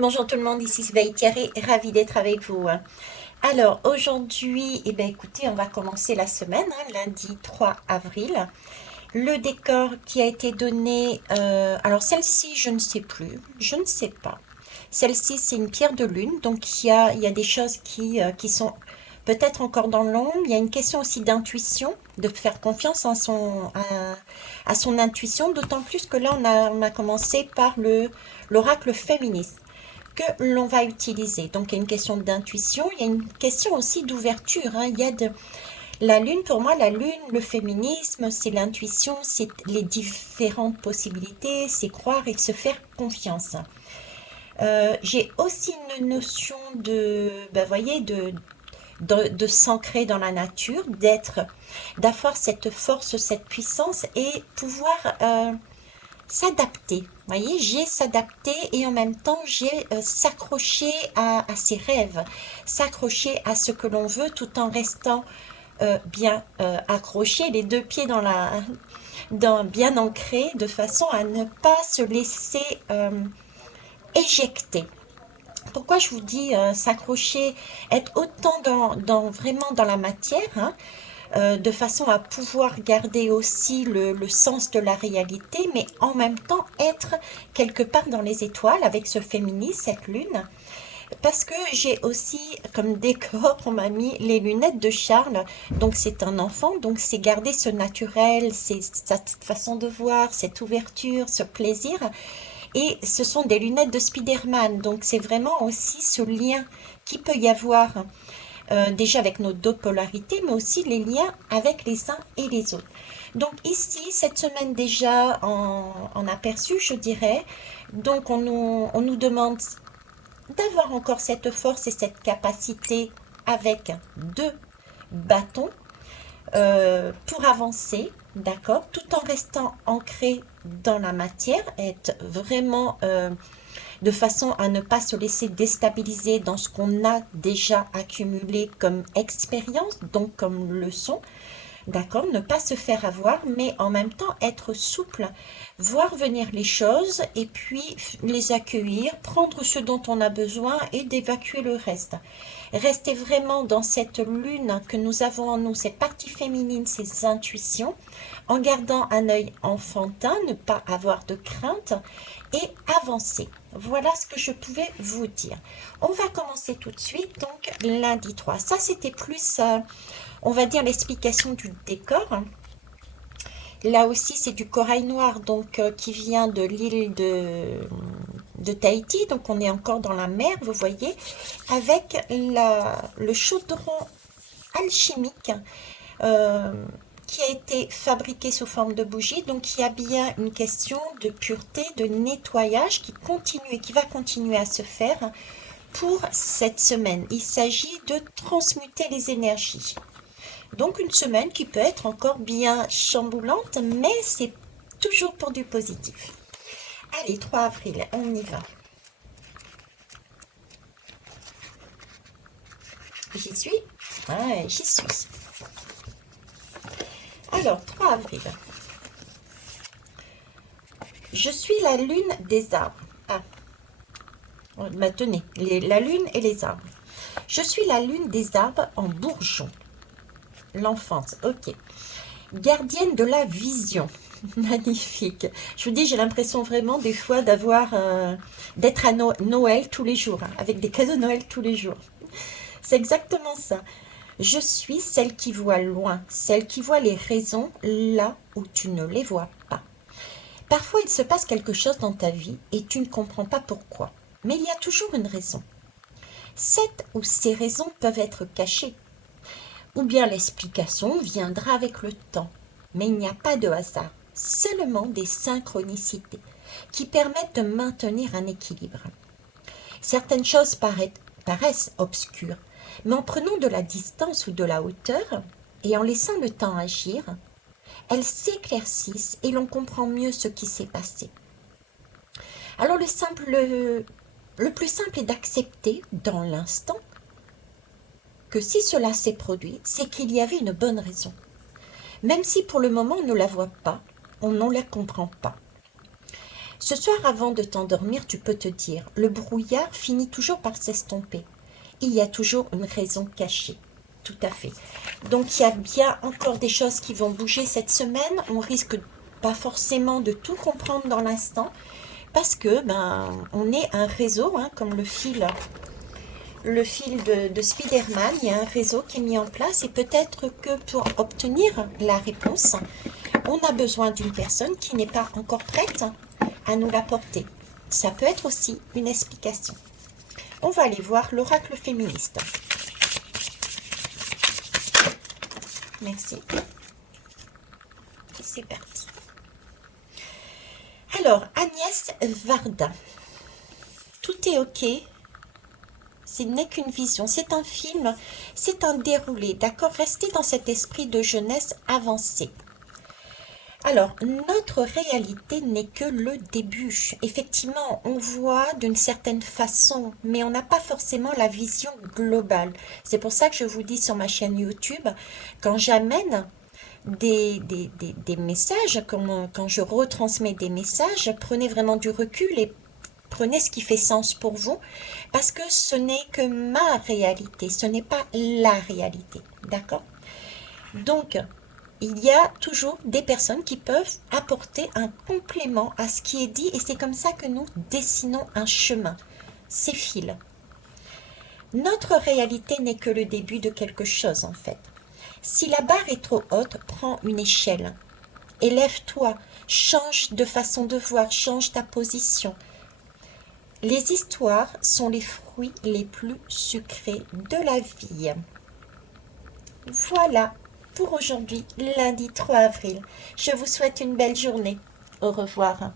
Bonjour tout le monde, ici Sylvain Thierry, ravie d'être avec vous. Alors aujourd'hui, eh bien, écoutez, on va commencer la semaine, lundi 3 avril. Le décor qui a été donné, alors celle-ci, je ne sais plus, je ne sais pas. Celle-ci, c'est une pierre de lune, donc il y a des choses qui sont peut-être encore dans l'ombre. Il y a une question aussi d'intuition, de faire confiance à son intuition, d'autant plus que là, on a commencé par l'oracle féministe que l'on va utiliser. Donc, il y a une question d'intuition, il y a une question aussi d'ouverture. Il y a la lune, pour moi, la lune, le féminisme, c'est l'intuition, c'est les différentes possibilités, c'est croire et se faire confiance. J'ai aussi une notion voyez, de s'ancrer dans la nature, d'avoir cette force, cette puissance et pouvoir s'adapter. Vous voyez, j'ai s'adapter et en même temps, j'ai s'accrocher à ses rêves, s'accrocher à ce que l'on veut tout en restant bien accroché, les deux pieds bien ancrés, de façon à ne pas se laisser éjecter. Pourquoi je vous dis s'accrocher, être autant vraiment dans la matière, de façon à pouvoir garder aussi le sens de la réalité, mais en même temps être quelque part dans les étoiles avec ce féminisme, cette lune. Parce que j'ai aussi, comme décor, on m'a mis les lunettes de Charles. Donc c'est un enfant, donc c'est garder ce naturel, c'est cette façon de voir, cette ouverture, ce plaisir. Et ce sont des lunettes de Spider-Man. Donc c'est vraiment aussi ce lien qui peut y avoir déjà avec nos deux polarités, mais aussi les liens avec les uns et les autres. Donc ici, cette semaine déjà en aperçu, je dirais, donc on nous demande d'avoir encore cette force et cette capacité avec deux bâtons pour avancer, d'accord, tout en restant ancré dans la matière, être vraiment de façon à ne pas se laisser déstabiliser dans ce qu'on a déjà accumulé comme expérience, donc comme leçon, d'accord, ne pas se faire avoir, mais en même temps être souple, voir venir les choses et puis les accueillir, prendre ce dont on a besoin et d'évacuer le reste. Rester vraiment dans cette lune que nous avons en nous, cette partie féminine, ces intuitions, en gardant un œil enfantin, ne pas avoir de crainte et avancer. Voilà ce que je pouvais vous dire. On va commencer tout de suite, donc lundi 3. Ça, c'était plus, on va dire, l'explication du décor. Là aussi, c'est du corail noir, donc qui vient de l'île de Tahiti. Donc, on est encore dans la mer, vous voyez, avec le chaudron alchimique euh, qui a été fabriqué sous forme de bougie. Donc, il y a bien une question de pureté, de nettoyage qui continue et qui va continuer à se faire pour cette semaine. Il s'agit de transmuter les énergies. Donc une semaine qui peut être encore bien chamboulante, mais c'est toujours pour du positif. Allez, 3 avril, on y va. J'y suis? Ouais, j'y suis. Alors, 3 avril. Je suis la lune des arbres. Ah, tenez, la lune et les arbres. Je suis la lune des arbres en bourgeon. L'enfance, ok. Gardienne de la vision. Magnifique. Je vous dis, j'ai l'impression vraiment des fois d'être à Noël tous les jours, avec des cadeaux de Noël tous les jours. C'est exactement ça. Je suis celle qui voit loin, celle qui voit les raisons là où tu ne les vois pas. Parfois, il se passe quelque chose dans ta vie et tu ne comprends pas pourquoi. Mais il y a toujours une raison. Cette ou ces raisons peuvent être cachées, ou bien l'explication viendra avec le temps. Mais il n'y a pas de hasard, seulement des synchronicités qui permettent de maintenir un équilibre. Certaines choses paraissent obscures, mais en prenant de la distance ou de la hauteur et en laissant le temps agir, elles s'éclaircissent et l'on comprend mieux ce qui s'est passé. Alors le plus simple est d'accepter dans l'instant que si cela s'est produit, c'est qu'il y avait une bonne raison. Même si pour le moment on ne la voit pas, on ne la comprend pas. Ce soir, avant de t'endormir, tu peux te dire, le brouillard finit toujours par s'estomper. Il y a toujours une raison cachée. Tout à fait. Donc, il y a bien encore des choses qui vont bouger cette semaine. On risque pas forcément de tout comprendre dans l'instant parce que on est un réseau, hein, comme le fil de Spider-Man. Il y a un réseau qui est mis en place et peut-être que pour obtenir la réponse, on a besoin d'une personne qui n'est pas encore prête à nous l'apporter. Ça peut être aussi une explication. On va aller voir l'oracle féministe. Merci. C'est parti. Alors, Agnès Varda. Tout est ok. Ce n'est qu'une vision. C'est un film. C'est un déroulé. D'accord? Restez dans cet esprit de jeunesse avancé. Alors, notre réalité n'est que le début. Effectivement, on voit d'une certaine façon, mais on n'a pas forcément la vision globale. C'est pour ça que je vous dis sur ma chaîne YouTube, quand j'amène des messages, quand je retransmets des messages, prenez vraiment du recul et prenez ce qui fait sens pour vous, parce que ce n'est que ma réalité, ce n'est pas la réalité. D'accord? Donc, il y a toujours des personnes qui peuvent apporter un complément à ce qui est dit et c'est comme ça que nous dessinons un chemin, ces fils. Notre réalité n'est que le début de quelque chose en fait. Si la barre est trop haute, prends une échelle. Élève-toi, change de façon de voir, change ta position. Les histoires sont les fruits les plus sucrés de la vie. Voilà pour aujourd'hui, lundi 3 avril. Je vous souhaite une belle journée. Au revoir.